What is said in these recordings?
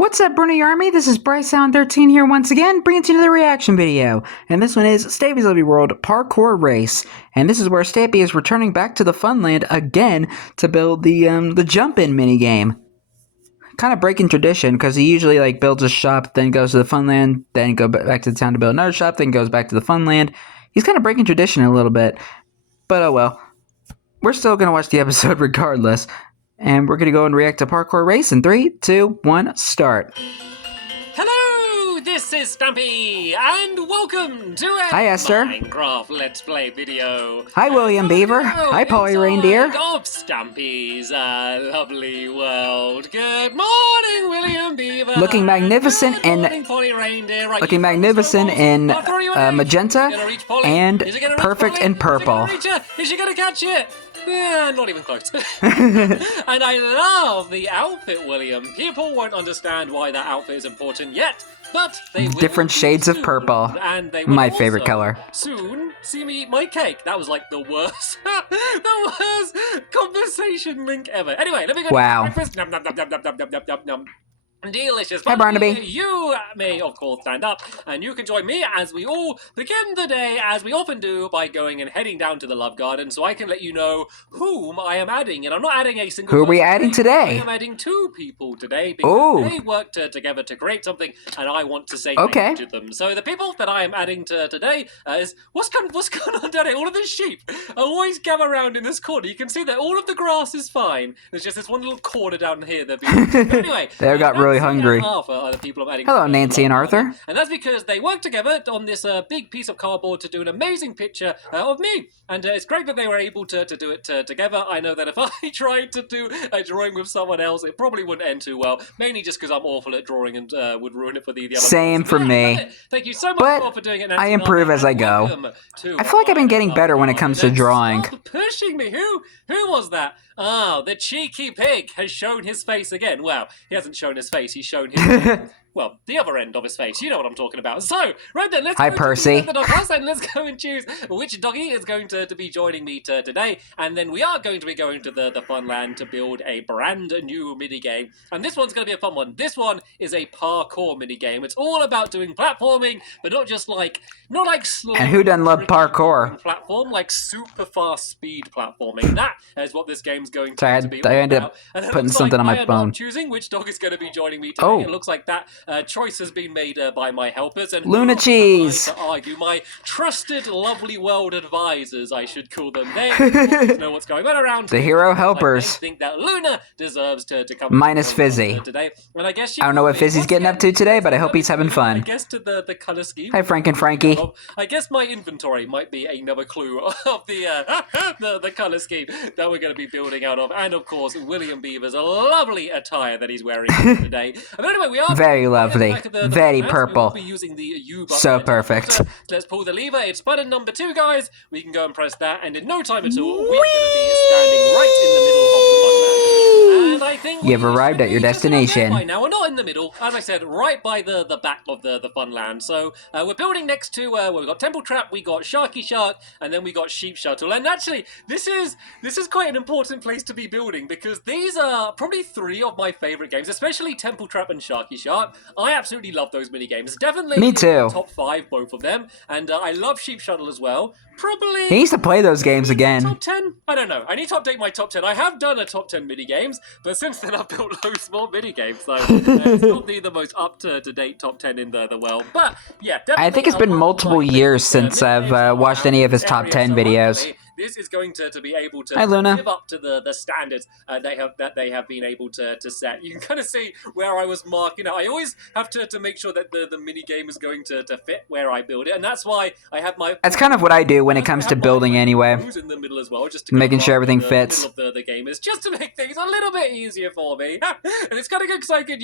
What's up, Bruni Army? This is BryceAllen13 here once again, bringing to you another reaction video. And this one is Stampy's Lovely World Parkour Race. And this is where Stampy is returning back to the Funland again to build the jump-in minigame. Kind of breaking tradition, because he usually builds a shop, then goes to the Funland, then go back to the town to build another shop, then goes back to the Funland. He's kind of breaking tradition a little bit. But oh well. We're still going to watch the episode regardless. And we're going to go and react to Parkour Race in 3, 2, 1, start. Hello, this is Stampy, and welcome to a Hi, Esther. Minecraft Let's Play video. Hi, William Beaver. Hi, Polly Reindeer. Of Stampy's lovely world. Good morning, William Beaver. Looking magnificent in Polly Reindeer. Right, looking magnificent in magenta and perfect in purple. Is she gonna catch it? Yeah, not even close. And I love the outfit, William. People won't understand why that outfit is important yet, but they will. Different shades of purple. And they will my favorite color. Soon see me eat my cake. That was like the worst, the worst conversation link ever. Anyway, let me go wow. to breakfast. Nom, nom, nom, nom, nom, nom, nom, nom, nom. Delicious. Hi, Barnaby. You may, of course, stand up, and you can join me as we all begin the day, as we often do, by going and heading down to the Love Garden, so I can let you know whom I am adding. And I'm not adding a single Who are we person adding today? I am adding two people today, because they worked together to create something, and I want to say thank you to them. So the people that I am adding to today is, what's going on down here? All of the sheep always gather around in this corner. You can see that all of the grass is fine. There's just this one little corner down here. Anyway, they got really hungry. Hello, Nancy and Arthur. And that's because they worked together on this big piece of cardboard to do an amazing picture of me. And it's great that they were able to do it together. I know that if I tried to do a drawing with someone else, it probably wouldn't end too well. Mainly just because I'm awful at drawing and would ruin it for the other. Same for me. Thank you so much for doing it, Nancy. I improve as I go. I feel like I've been getting better when it comes to drawing. Stop pushing me. Who was that? Ah, the cheeky pig has shown his face again. Well, he hasn't shown his face. He's shown his... well, the other end of his face. You know what I'm talking about. So, right then, let's Hi, go Percy. To the doghouse and let's go and choose which doggy is going to be joining me today. And then we are going to be going to the Funland to build a brand new minigame. And this one's going to be a fun one. This one is a parkour minigame. It's all about doing platforming, but not just not like slow. And who doesn't love parkour? Platform, like super fast speed platforming. That is what this game's going to be. I ended up putting something on my phone. I'm choosing which dog is going to be joining me today. It looks like that choice has been made by my helpers. And Luna Cheese! To argue, my trusted lovely world advisors, I should call them. They know what's going on around. The hero helpers. I think that Luna deserves to come. Minus Fizzy. Today. And I guess I don't know what Fizzy's getting up to today, but I hope he's having fun. I guess to the color scheme. Hi, Frank and Frankie. I guess my inventory might be another clue of the color scheme that we're going to be building out of. And of course, William Beaver's lovely attire that he's wearing today. But anyway, we are very lovely, very purple. We'll be using the U button. So perfect. So let's pull the lever. It's button number 2, guys. We can go and press that, and in no time at all, we're going to be standing right in the middle of the Funland. And I think you've arrived at your destination. Right now, we're not in the middle, as I said, right by the back of the Funland. So we're building next to we've got Temple Trap, we got Sharky Shark, and then we got Sheep Shuttle. And actually, this is quite an important place to be building, because these are probably 3 of my favorite games, especially Temple Trap and Sharky Shark. I absolutely love those mini games. Definitely me too. Top 5, both of them, and I love Sheep Shuttle as well. Probably he needs to play those games again. Top 10? I don't know. I need to update my top 10. I have done a top 10 mini games, but since then I've built loads more mini games, so it's not the most up to date top 10 in the world. But yeah, definitely. I think it's been multiple years since I've watched any of his top 10 videos. This is going to be able to live up to the standards they have been able to set. You can kind of see where I was marking out. I always have to make sure that the mini game is going to fit where I build it, and that's why I have my. That's kind of what I do when it comes to building anyway. In the middle as well, just to making sure everything fits. The game is just to make things a little bit easier for me, and it's kind of good because I could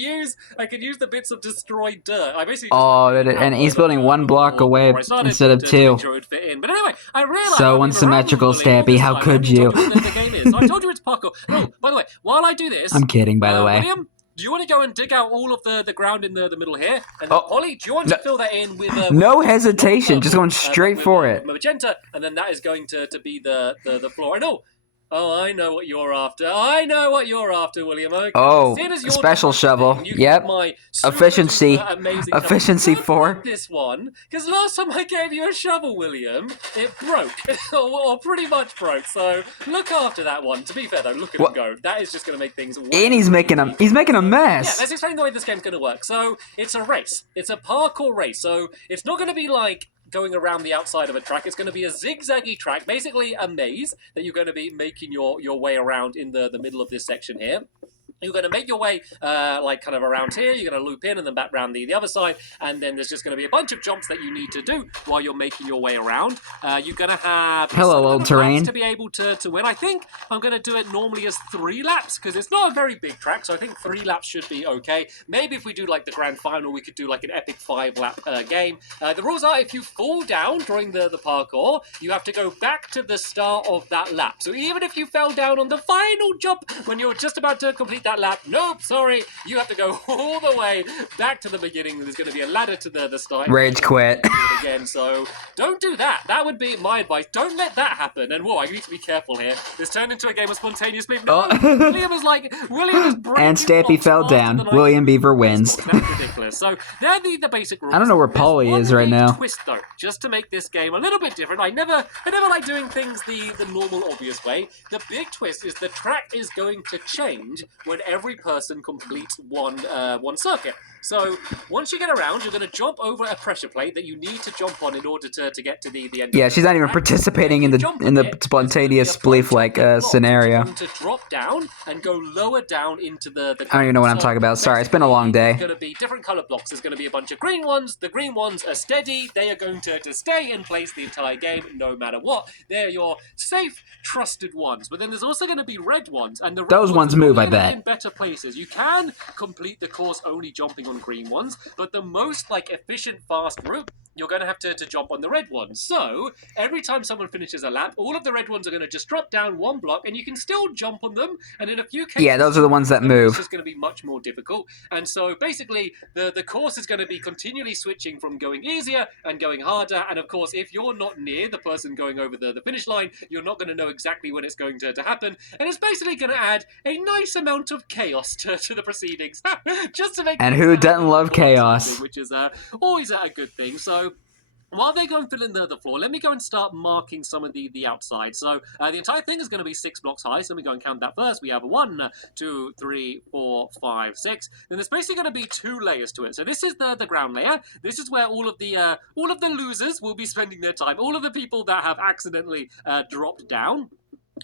use the bits of destroyed dirt. I basically and he's building 1 block away instead of 2. But anyway, I realized so unsymmetrical. Stampy, how could you? The game is. I told you it's parkour. Oh, by the way, while I do this... I'm kidding, by the way. William, do you want to go and dig out all of the ground in the middle here? And then, Polly, do you want to fill that in with... no hesitation, just going straight for it. Magenta, and then that is going to be the floor. And Oh, I know what you're after. I know what you're after, William. Okay. Oh, Seeing as a you're special just today shovel. and you Yep. got my super Efficiency. duper amazing Efficiency shovel. Don't 4. break this one, because last time I gave you a shovel, William, it broke, or pretty much broke. So look after that one. To be fair, though, look at him go. That is just going to make things. And he's making a Yeah, mess. let's explain the way this game's going to work. So it's a race. It's a parkour race. So it's not going to be like going around the outside of a track. It's going to be a zigzaggy track, basically a maze that you're going to be making your way around in the middle of this section here. You're going to make your way like kind of around here. You're going to loop in and then back around the other side. And then there's just going to be a bunch of jumps that you need to do while you're making your way around. You're going to have Hello, old terrain. to be able to win. I think I'm going to do it normally as 3 laps because it's not a very big track. So I think 3 laps should be okay. Maybe if we do like the grand final, we could do like an epic 5-lap game. The rules are if you fall down during the parkour, you have to go back to the start of that lap. So even if you fell down on the final jump when you're just about to complete that lap, nope, sorry, you have to go all the way back to the beginning. There's going to be a ladder to the start. Rage quit. Again, so don't do that. That would be my advice. Don't let that happen. And whoa, I need to be careful here. This turned into a game of spontaneous leap. No, William is and Stampy fell down. William Beaver wins. That's ridiculous. So they're the basic rules. I don't know where Polly is right now. Twist though, just to make this game a little bit different. I never like doing things the normal obvious way. The big twist is the track is going to change when every person completes one circuit. So once you get around, you're going to jump over a pressure plate that you need to jump on in order to get to the end. Yeah, she's not even participating in the spontaneous belief scenario. To drop down and go lower down into the I don't even know what I'm talking about. Sorry, it's been a long day. There's going to be different color blocks. There's going to be a bunch of green ones. The green ones are steady. They are going to stay in place the entire game, no matter what. They're your safe, trusted ones. But then there's also going to be red ones, and those ones move, I bet. In better places. You can complete the course only jumping on green ones, but the most efficient, fast route, you're going to have to jump on the red ones. So every time someone finishes a lap, all of the red ones are going to just drop down 1 block, and you can still jump on them. And in a few cases, yeah, those are the ones that move. It's just going to be much more difficult. And so basically, the course is going to be continually switching from going easier and going harder. And of course, if you're not near the person going over the finish line, you're not going to know exactly when it's going to happen. And it's basically going to add a nice amount of chaos to the proceedings, just to make. And who doesn't love chaos? Which is always a good thing. So while they go and fill in the floor, let me go and start marking some of the outside. So the entire thing is going to be 6 blocks high. So let me go and count that first. We have 1, 2, 3, 4, 5, 6. Then there's basically going to be 2 layers to it. So this is the ground layer. This is where all of the losers will be spending their time. All of the people that have accidentally dropped down.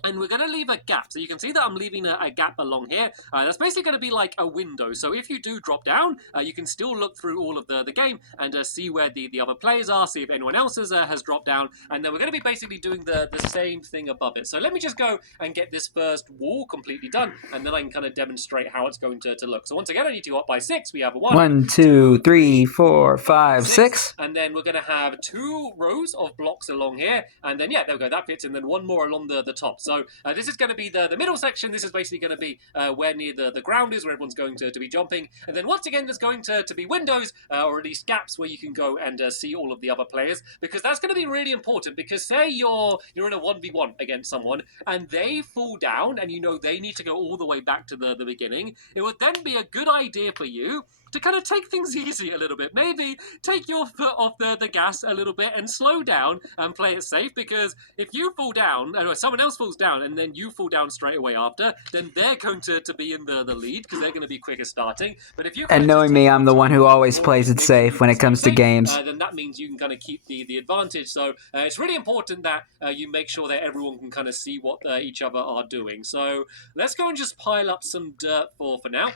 And we're going to leave a gap. So you can see that I'm leaving a gap along here. That's basically going to be like a window. So if you do drop down, you can still look through all of the game and see where the other players are, see if anyone else has dropped down. And then we're going to be basically doing the same thing above it. So let me just go and get this first wall completely done. And then I can kind of demonstrate how it's going to look. So once again, I need to go up by 6. We have a 1, 2, 3, 4, 5, 6. And then we're going to have 2 rows of blocks along here. And then, yeah, there we go. That fits. And then 1 more along the top. So this is going to be the middle section. This is basically going to be where near the ground is, where everyone's going to be jumping. And then once again, there's going to be windows, or at least gaps, where you can go and see all of the other players. Because that's going to be really important. Because say you're in a 1v1 against someone, and they fall down, and you know they need to go all the way back to the beginning. It would then be a good idea for you to kind of take things easy a little bit. Maybe take your foot off the gas a little bit and slow down and play it safe, because if you fall down, or someone else falls down and then you fall down straight away after, then they're going to be in the lead because they're going to be quicker starting. But if you and knowing me, I'm the one who always plays it safe when it comes to games. Then that means you can kind of keep the advantage. So it's really important that you make sure that everyone can kind of see what each other are doing. So let's go and just pile up some dirt for now.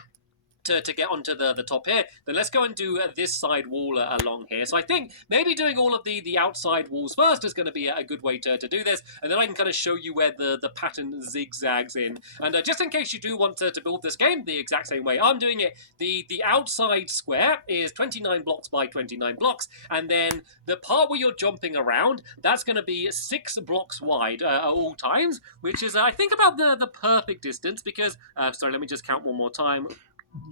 To get onto the top here, then let's go and do this side wall along here. So I think maybe doing all of the outside walls first is going to be a good way to do this, and then I can kind of show you where the pattern zigzags in. And just in case you do want to build this game the exact same way I'm doing it, the outside square is 29 blocks by 29 blocks, and then the part where you're jumping around, that's going to be 6 blocks wide at all times, which is I think about the perfect distance, because sorry, let me just count one more time.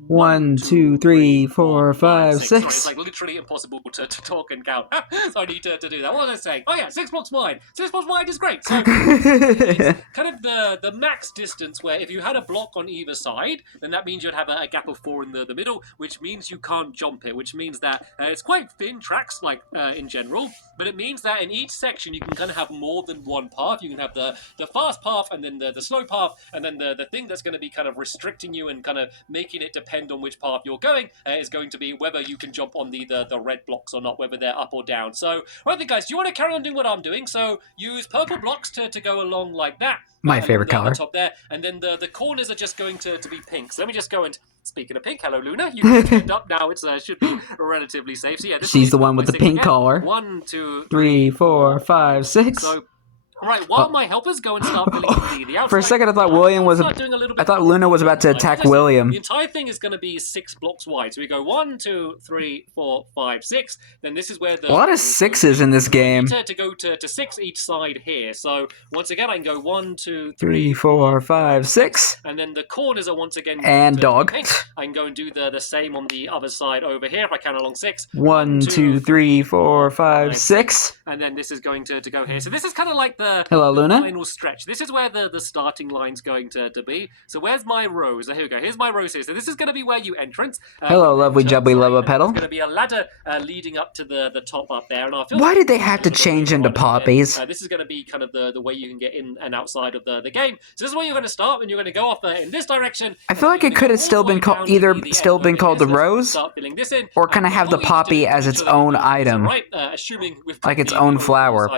1, 2, 3, 4, 5, 6. Sorry, 6. it's like literally impossible to talk and count. So I need to do that. What was I saying? Oh yeah, 6 blocks wide. 6 blocks wide is great. So it's kind of the max distance where if you had a block on either side, then that means you'd have a gap of 4 in the middle, which means you can't jump it, which means that it's quite thin tracks, like in general, but it means that in each section you can kind of have more than one path. You can have the fast path and then the slow path, and then the thing that's going to be kind of restricting you and kind of making it depend on which path you're going is going to be whether you can jump on the red blocks or not, whether they're up or down. So, right then, guys, do you want to carry on doing what I'm doing? So, use purple blocks to go along like that. My favorite color. The top there, and then the corners are just going to be pink. So let me just go and, speaking of pink, hello Luna, you can stand up now. It should be relatively safe. So yeah, she's the one with the pink collar. 1, 2, 3, 4, 5, 6. So, right, while my helpers go and start filling in the outside. For a second, I thought William was. I thought Luna was about to attack William. The entire thing is going to be 6 blocks wide. So we go 1, 2, 3, 4, 5, 6. Then this is where the. A lot of 6s in this game. To go to 6 each side here. So once again, I can go 1, 2, 3, 4, 5, 6. And then the corners are once again. And dog. I can go and do the same on the other side over here if I count along 6. 1, 2, 3, 4, 5, 6. And then this is going to go here. So this is kind of like the Luna. Final stretch. This is where the starting line's going to be. So where's my rows? Here we go. Here's my rows here. So this is going to be where you entrance. Hello, lovely jubbly love a pedal. There's going to be a ladder leading up to the top up there. And why did they have to change into poppies? This is going to be kind of the way you can get in and outside of the game. So this is where you're going to start, and you're going to go off in this direction. I feel like it could have still been called the rows, or kind of have the poppy as its own item, like its own flower.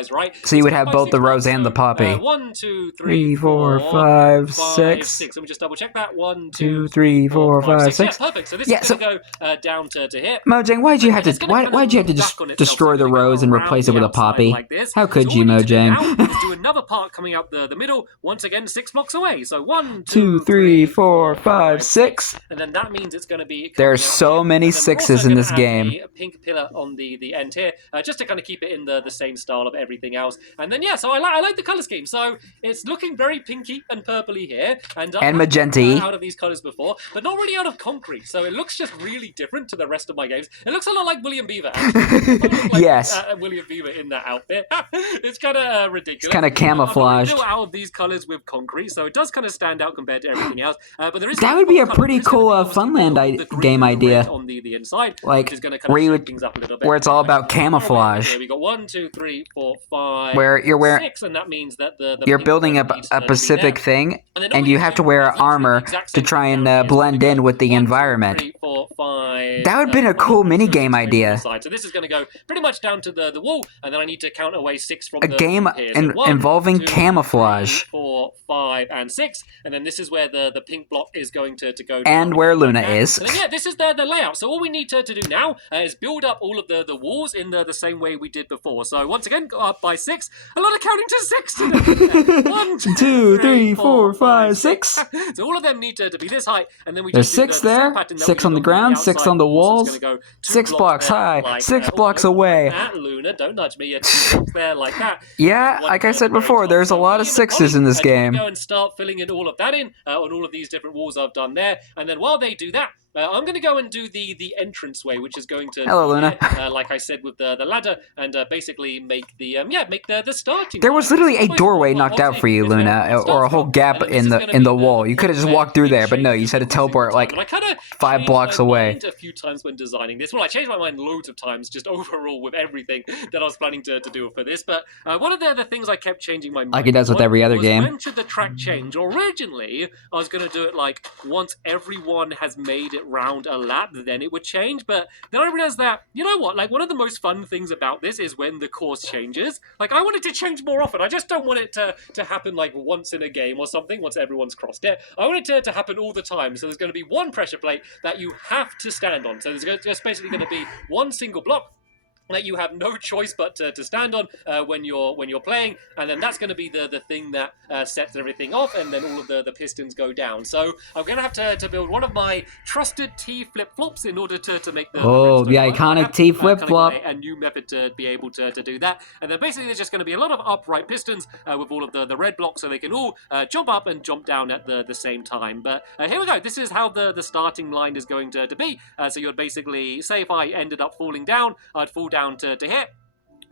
So you would have both the rose and the poppy. 1, 2, 3, 4, 5, 6. Let me just double check that. 1, 2, 3, 4, 5, 6. Yeah, perfect. So this is going to go down to here. Mojang, why'd you have to just destroy the rose and replace it with a poppy? How could you, Mojang? Let's do another part coming out the middle. Once again, 6 blocks away. So 1, 2, 3, 4, 5, 6. And then that means it's going to be. There's so many 6s in this game. A pink pillar on the end here, just to kind of keep it in the same style of everything else. And then yeah, so I like the color scheme. So it's looking very pinky and purpley here, and magenta out of these colors before, but not really out of concrete. So it looks just really different to the rest of my games. It looks a lot like William Beaver. Like, yes, William Beaver in that outfit. It's kind of ridiculous. It's kind of camouflaged. I'm out of these colors with concrete, so it does kind of stand out compared to everything else. But there is that would be a pretty cool Funland game idea. On the inside, like which is kind where you would things up a little bit. Where it's all about camouflage. Here we got 1, 2, 3, 4, 5. Where you're wearing 6, and that means that you're building up a Pacific thing, and you have to wear armor to try and blend in with the environment. 3, 4, 5, that would have been a cool mini game idea. So this is going to go pretty much down to the wall, and then I need to count away 6 from a game involving camouflage. 3, 4, 5, and 6, and then this is where the pink block is going to go. And where Luna is. And then, yeah, this is the layout. So all we need to do now is build up all of the walls in the same way we did before. So once again, go up by 6. A lot of counting to 6 today. 1, 2, 3, 4, 5, 6. So all of them need to be this height, and then we there's just 6 there, 6 on the ground, 6 on the walls, 6 blocks high, like 6 blocks away. Luna, don't nudge me. 2 blocks there like that. Yeah, like I said before, there's a lot of 6s in this game. Go and start filling in all of that in on all of these different walls I've done there, and then while they do that, I'm going to go and do the entranceway, which is going to hello Luna, like I said with the ladder, and basically make the starting. There was literally a doorway knocked out for you, Luna, or a whole gap in the wall. You could have just walked through there, but no, you said to teleport like 5 blocks away. A few times when designing this, well, I changed my mind loads of times just overall with everything that I was planning to do for this. But one of the things I kept changing my mind, like it does with every other game. When should the track change? Originally, I was going to do it like once everyone has made it round a lap, then it would change. But then I realized that, you know what, like one of the most fun things about this is when the course changes. Like I want it to change more often. I just don't want it to happen like once in a game or something, once everyone's crossed it. I want it to happen all the time. So there's going to be one pressure plate that you have to stand on. So there's just basically going to be one single block. that you have no choice but to stand on when you're playing, and then that's going to be the thing that sets everything off, and then all of the pistons go down. So I'm going to have to build one of my trusted T flip-flops in order to make the iconic T flip-flop. A new method to be able to do that. And then basically there's just going to be a lot of upright pistons with all of the red blocks, so they can all jump up and jump down at the same time. But here we go. This is how the starting line is going to be. So you'd basically, say if I ended up falling down, I'd fall down to hit,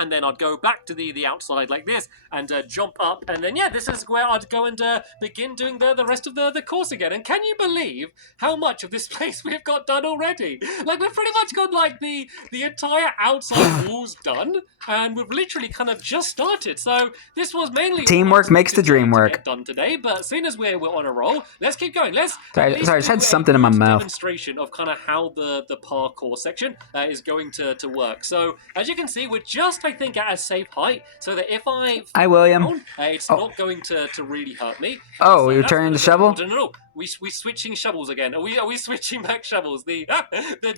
and then I'd go back to the outside like this and jump up, and then this is where I'd go and begin doing the rest of the course again. And can you believe how much of this place we've got done already? Like, we've pretty much got like the entire outside walls done, and we've literally kind of just started. So this was mainly teamwork makes the dream work. Done today, but seeing as we're on a roll, let's keep going. Sorry, I just had something in my mouth. Demonstration of kind of how the parkour section is going to work. So as you can see, we're just, I think, at a safe height, so that if Hi, William. Down, it's not going to really hurt me. Oh, so you're turning the shovel? No. We switching shovels again. Are we switching back shovels? The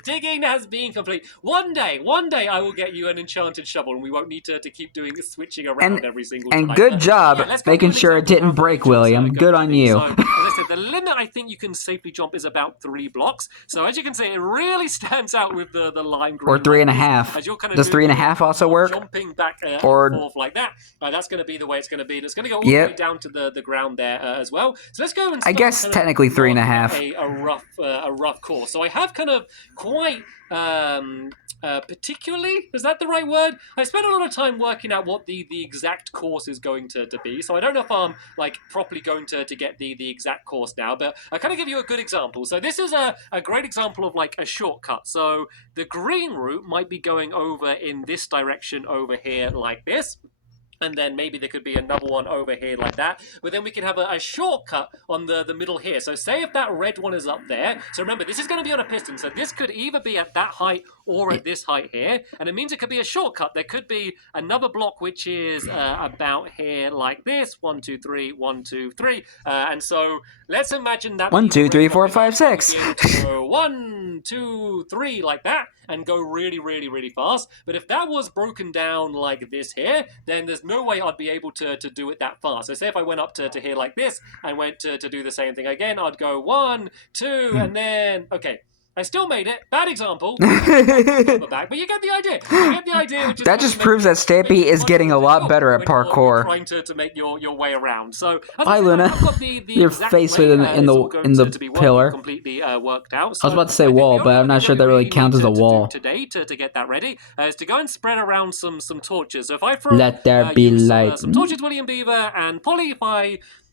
digging has been complete. One day I will get you an enchanted shovel, and we won't need to keep doing switching around every single time. And good job making sure it didn't break, William. Good on you. So, as I said, the limit I think you can safely jump is about 3 blocks. So as you can see, it really stands out with the lime green. Or 3.5. Does 3.5 also work? Jumping back or and forth like that. That's going to be the way it's going to be. And it's going to go all the way down to the ground there as well. So let's go and start, I guess technically 3.5. A rough course. So I have kind of quite particularly, is that the right word? I spent a lot of time working out what the exact course is going to be, so I don't know if I'm like properly going to get the exact course now, but I kind of give you a good example. So this is a great example of like a shortcut. So the green route might be going over in this direction over here like this. And then maybe there could be another one over here like that. But then we can have a shortcut on the middle here. So say if that red one is up there. So remember, this is going to be on a piston. So this could either be at that height or at this height here. And it means it could be a shortcut. There could be another block which is about here like this. 1, 2, 3, 1, 2, 3. And so let's imagine that 1, 2, 3, 4, 5, 6. Go 1, 2, 3 like that. And go really, really, really fast. But if that was broken down like this here, then there's no way I'd be able to do it that fast. So say if I went up to here like this and went to do the same thing again, I'd go 1, 2, and then, okay. I still made it. Bad example. But you get the idea. That just proves that Stampy is getting a lot better at parkour. Trying to make your way around. So, hi, Luna. Your face in the pillar. Completely worked out. So I was about to say wall, but I'm not sure that really counts as a wall. Today to get that ready is to go and spread around some torches. So if I throw let there be light. Some torches, William Beaver and Polly.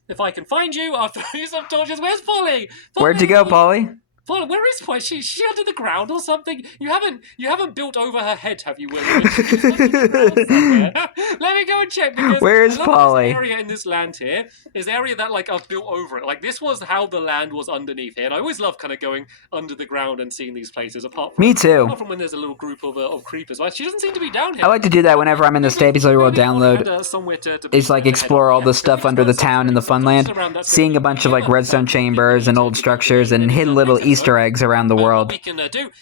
If I can find you, I'll throw you some torches. Where's Polly? Where'd you go, Polly? Paula, where is Polly? She under the ground or something? You haven't built over her head, have you, William? Let me go and check, because where is Polly? This area in this land here is the area that like I've built over it. Like this was how the land was underneath here, and I always love kind of going under the ground and seeing these places. Apart from when there's a little group of creepers. Well, she doesn't seem to be down here. I like to do that whenever I'm in the Stampy World download. It's like explore all the stuff under the town in the Funland, seeing a bunch of like redstone chambers and old structures and hidden little Easter eggs around the world.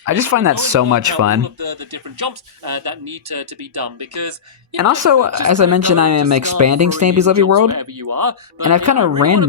I just find that so much fun. All of the different jumps that need to be done, because and also, as I mentioned, I am expanding Stampy's Lovely World, and I've kind of ran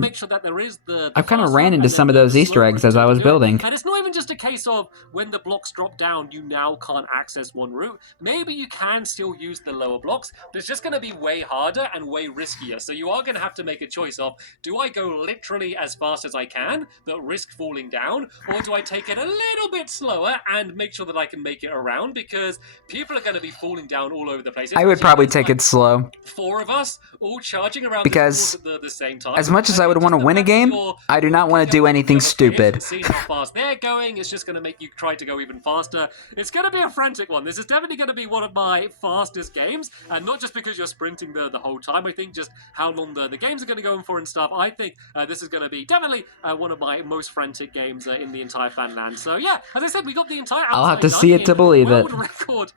into some of those Easter eggs as I was building. And it's not even just a case of when the blocks drop down, you now can't access one route. Maybe you can still use the lower blocks, but it's just going to be way harder and way riskier. So you are going to have to make a choice of, do I go literally as fast as I can, but risk falling down, or do I take it a little bit slower and make sure that I can make it around, because people are going to be falling down all over the place. I would probably take it slow. 4 of us all charging around because at the same time. As much as I would want to win a game, I do not want to do anything stupid. See how fast they're going, it's just going to make you try to go even faster. It's going to be a frantic one. This is definitely going to be one of my fastest games, and not just because you're sprinting the whole time. I think just how long the games are going to go on for and stuff. I think this is going to be definitely one of my most frantic games in the entire Fanland. So yeah, as I said, we got the entire outside. I'll have to see it to believe it. Record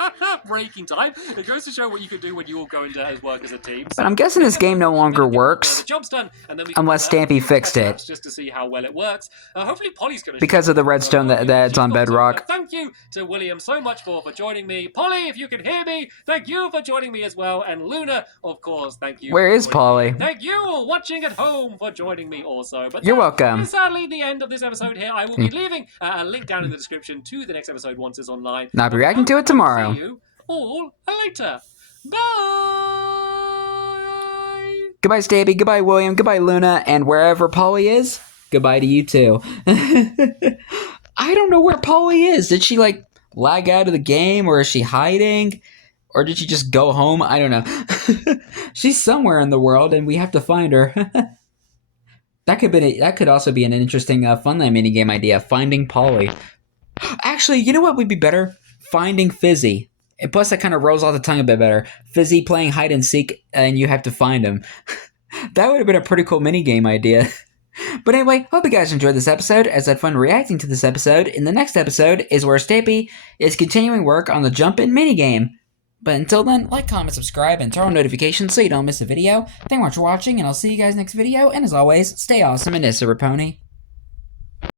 breaking time. It goes to show what you can do when you all go into work as a team. But I'm guessing this game no longer works, the job's done, and then unless Stampy fixed it. Just to see how well it works. Hopefully Polly's going to because of the redstone that's on Bedrock. Thank you. you to William so much for joining me. Polly, if you can hear me, thank you for joining me as well. And Luna, of course, thank you. Where is Polly? Thank you all watching at home for joining me also. But you're welcome. Is sadly the end of this episode here. I will be leaving a link down in the description to the next episode once it's online. And I'll be reacting to it tomorrow. See you all later. Bye! Goodbye, Stampy. Goodbye, William. Goodbye, Luna. And wherever Polly is, goodbye to you, too. I don't know where Polly is. Did she, like, lag out of the game? Or is she hiding? Or did she just go home? I don't know. She's somewhere in the world, and we have to find her. That could also be an interesting Funland minigame idea. Finding Polly. Actually, you know what would be better? Finding Fizzy. And plus, that kind of rolls off the tongue a bit better. Fizzy playing hide and seek, and you have to find him. That would have been a pretty cool minigame idea. But anyway, hope you guys enjoyed this episode, as I had fun reacting to this episode. In the next episode is where Stampy is continuing work on the jump-in minigame. But until then, like, comment, subscribe, and turn on notifications so you don't miss a video. Thank you much for watching, and I'll see you guys next video. And as always, stay awesome and Issa Raponi.